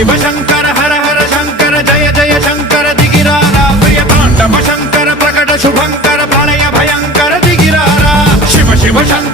शिव शंकर हर हर शंकर जय जय शंकर दिगिरारा प्रिय तांडव शंकर प्रकट शुभंकर प्रलय भयंकर दिगिरारा शिव शिव शंकर